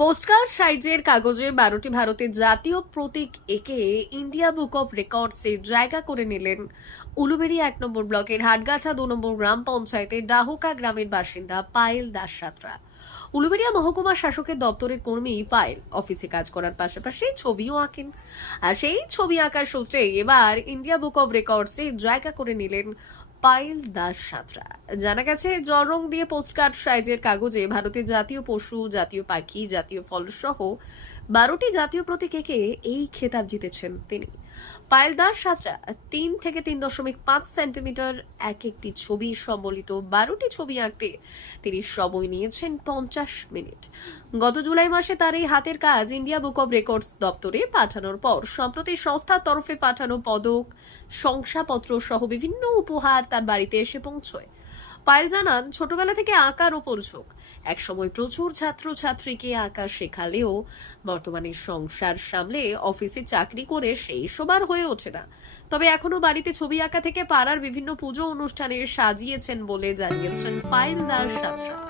Postcard সাইজের কাগজে বারোটি ভারতের জাতীয় প্রতীক একে ইন্ডিয়া বুক অফ রেকর্ডসে জায়গা করে নিলেন। উলুবেড়ি এক নম্বর ব্লকের হাটগাছা দু নম্বর গ্রাম পঞ্চায়েতের ডাহুকা গ্রামের বাসিন্দা পায়েল দাস সাঁতরা উলুবেড়িয়া মহকুমা শাসকের দপ্তরের কর্মী পায়েল অফিসে কাজ করার পাশাপাশি ছবিও আঁকেন। আর সেই ছবি আঁকার সূত্রে এবার ইন্ডিয়া বুক অফ রেকর্ডসে জায়গা করে নিলেন পাইল দাস সাঁতরা। জানা গেছে, জল রং দিয়ে পোস্টকার্ড সাইজের কাগজে ভারতের জাতীয় পশু, জাতীয় পাখি, জাতীয় ফল সহ বারোটি জাতীয় প্রতীক এঁকে এই খেতাব জিতেছেন তিনি। পায়েল দাস সাঁতরা তিন থেকে তিন দশমিক পাঁচ সেন্টিমিটার এক একটি ছবি সম্বলিত বারোটি ছবি আঁকতে তিনি সময় নিয়েছেন পঞ্চাশ মিনিট। গত জুলাই মাসে তার এই হাতের কাজ ইন্ডিয়া বুক অব রেকর্ডস দপ্তরে পাঠানোর পর সম্প্রতি সংস্থার তরফে পাঠানো পদক, শংসাপত্র সহ বিভিন্ন উপহার তার বাড়িতে এসে পৌঁছয়। পায়েল জানান, ছোটবেলা থেকে আঁকার ওপর ঝোঁক। একসময় প্রচুর ছাত্রছাত্রীকে আঁকা শেখালেও বর্তমানে সংসার সামলে অফিসে চাকরি করে সেই সবার হয়ে ওঠে না। তবে এখনও বাড়িতে ছবি আঁকা থেকে পাড়ার বিভিন্ন পুজো অনুষ্ঠানে সাজিয়েছেন বলে জানিয়েছেন পায়েল দাস সাঁতরা